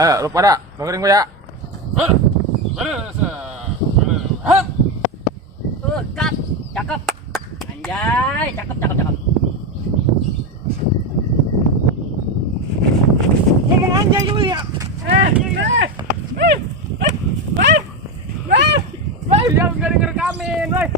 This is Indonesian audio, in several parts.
Lu pada dengerin gue ya. Cut. Cakep. Anjay, cakep. Ngomong anjay lu ya. Jangan gak denger kamin, woi.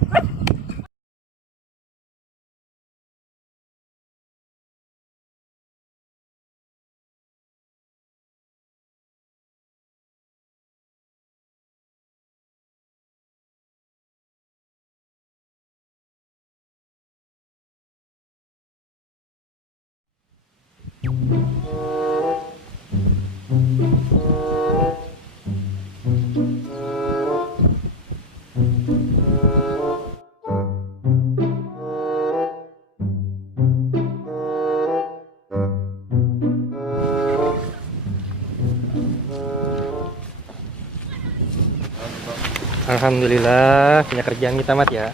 Alhamdulillah punya kerjaan kita mat ya.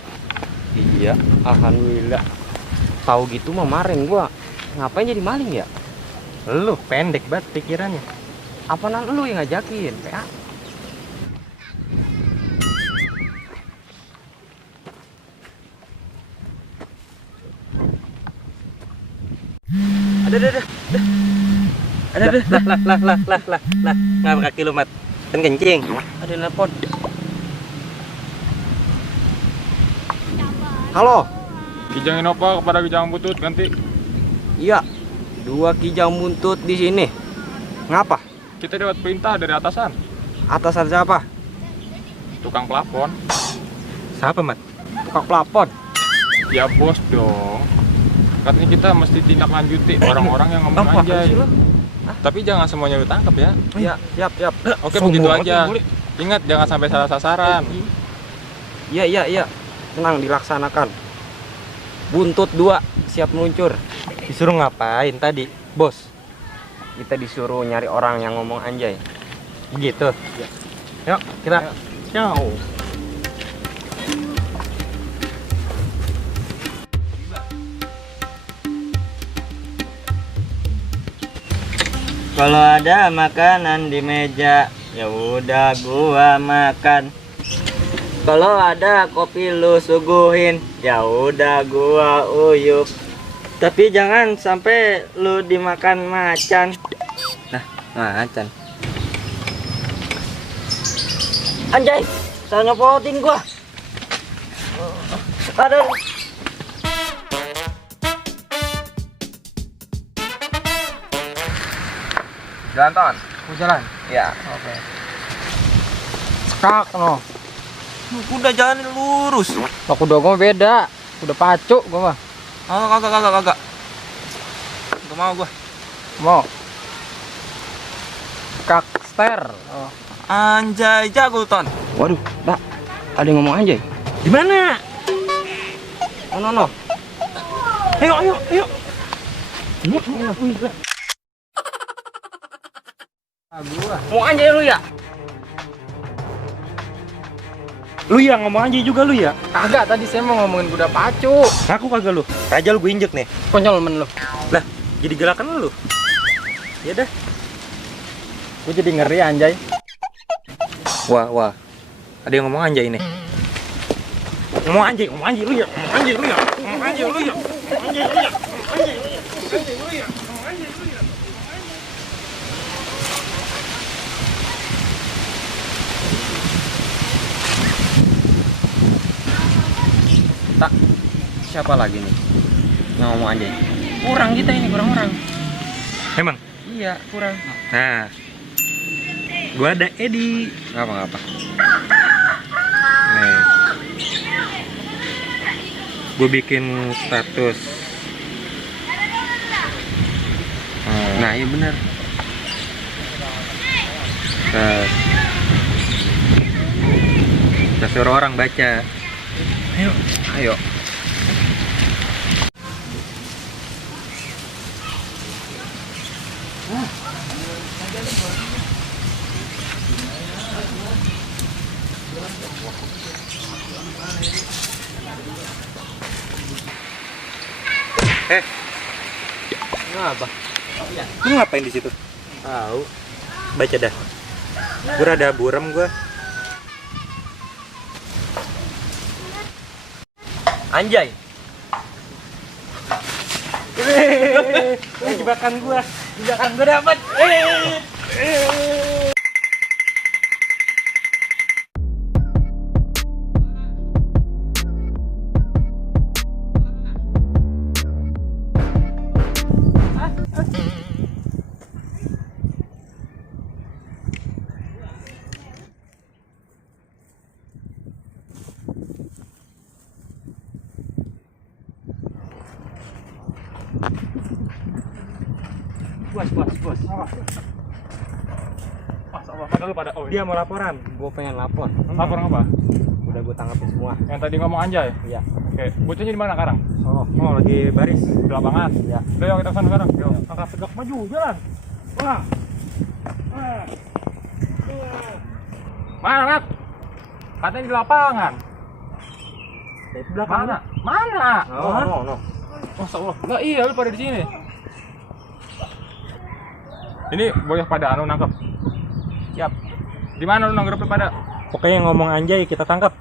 Iya, alhamdulillah. Tahu gitu mah kemarin gua ngapain jadi maling ya? Lu pendek banget pikirannya. Apaan lu yang ngajakin? PA. Ada. Lah. Ngapa kaki lu mat? Kan kencing. Ada nelpon. Halo. Kijang Innova kepada Kijang Butut ganti. Iya. 2 kijang buntut di sini. Ngapa? Kita dapat perintah dari atasan. Atasan siapa? Tukang pelafon. Siapa mat? Tukang pelapon. Ya bos dong. Katanya kita mesti tindak lanjuti orang-orang yang ngomong anjay. Tapi jangan semuanya lu tangkap ya. Iya, siap. Oke, begitu aja. Ingat jangan sampai salah sasaran. Iya. Tenang, dilaksanakan. Buntut 2 siap meluncur. Disuruh ngapain tadi, bos? Kita disuruh nyari orang yang ngomong anjay. Gitu. Yuk, kita. Ciao. Kalau ada makanan di meja, ya udah gua makan. Kalau ada kopi lu suguhin, ya udah gua uyup. Tapi jangan sampai lu dimakan macan. Nah, macan. Anjay, salah nyopotin gua. Aduh. Jalan ton. Mau jalan? Ya. Oke. Skak no. Udah jalan lurus. Aku udah gua beda. Udah pacu gua mah. Oh, kagak. Gak mau gua. Mau. Kakster. Oh. Anjay, jago ton. Waduh, Pak. Ada yang ngomong anjay. Di mana? No. Ayo. Mau anjay lu ya? Lu yang ngomong anjay juga lu ya? Kagak, tadi saya mau ngomongin kuda pacu. Ngaku kagak lu? Raja lu gue injek nih. Konyol men lu. Lah, jadi galakan lu. Ya dah. Gua jadi ngeri anjay. Wah. Ada yang ngomong anjay nih. Ngomong anjay lu ya. Tak. Siapa lagi nih yang ngomong anjay? Kurang kita ini, kurang orang. Emang? Iya, kurang. Nah. Gua ada Edi. Ngapa? Nih. Gue bikin status. Nah, iya bener. Kita suruh orang baca. Ayo. Apa? Lu ngapain di situ? Tahu. Baca dah. Gue rada buram gue. Anjay. Jebakan gue dapat. Bos. Masa Allah, pada lu pada Dia mau laporan. Gue pengen lapor. lapor apa? Udah gue tanggapin semua. Yang tadi ngomong Anjay? Iya. Oke, bocahnya di mana sekarang? Oh, lagi baris. Di lapangan? Iya. Udah yuk kita sana sekarang. Yuk, angkat tegak maju, jalan. Wah. Mana, Nat? Katanya di lapangan. Di belakang. Mana? Mana? No. Masa Allah. Lah iya, lu pada di sini. Ini boleh pada anu nangkep. Siap. Di mana lu nangkep pada? Pokoknya yang ngomong Anjay kita tangkap.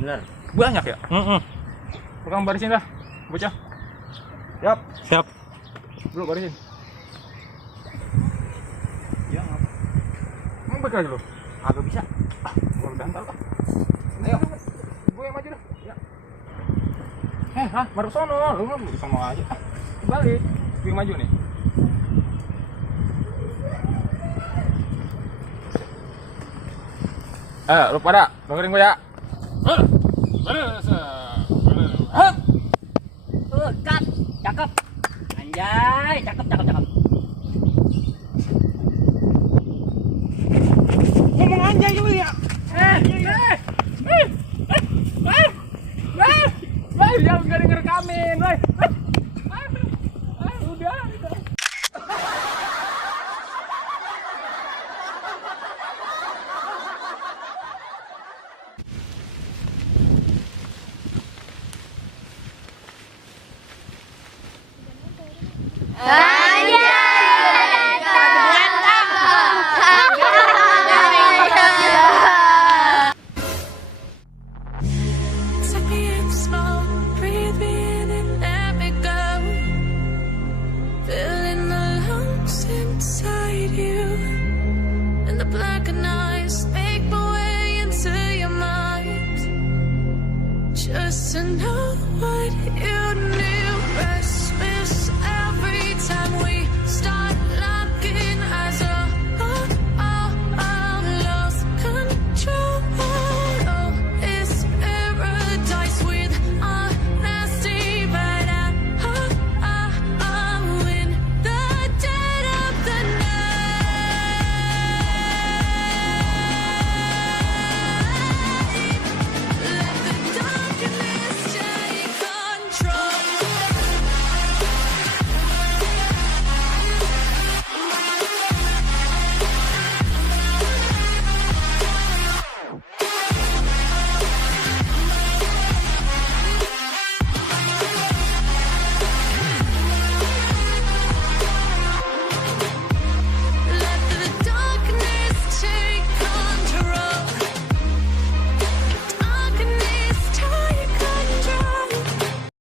Bener. Banyak ya? Heeh. Tukang barisin dah, bocah. Yap, Siap. lu barisin. Ya, mau balik lagi lu? Agak bisa. Gua udah ntar lah. Ayo, gue yang maju dah. Ya. Baru sono, lu mah di sono aja. Balik, gue yang maju nih. Lu pada dengerin gue ya. Cut, cakep. Anjay, cakep. Ngomong Anjay dulu ya. Jangan nggak denger rekamin, udah. Ah!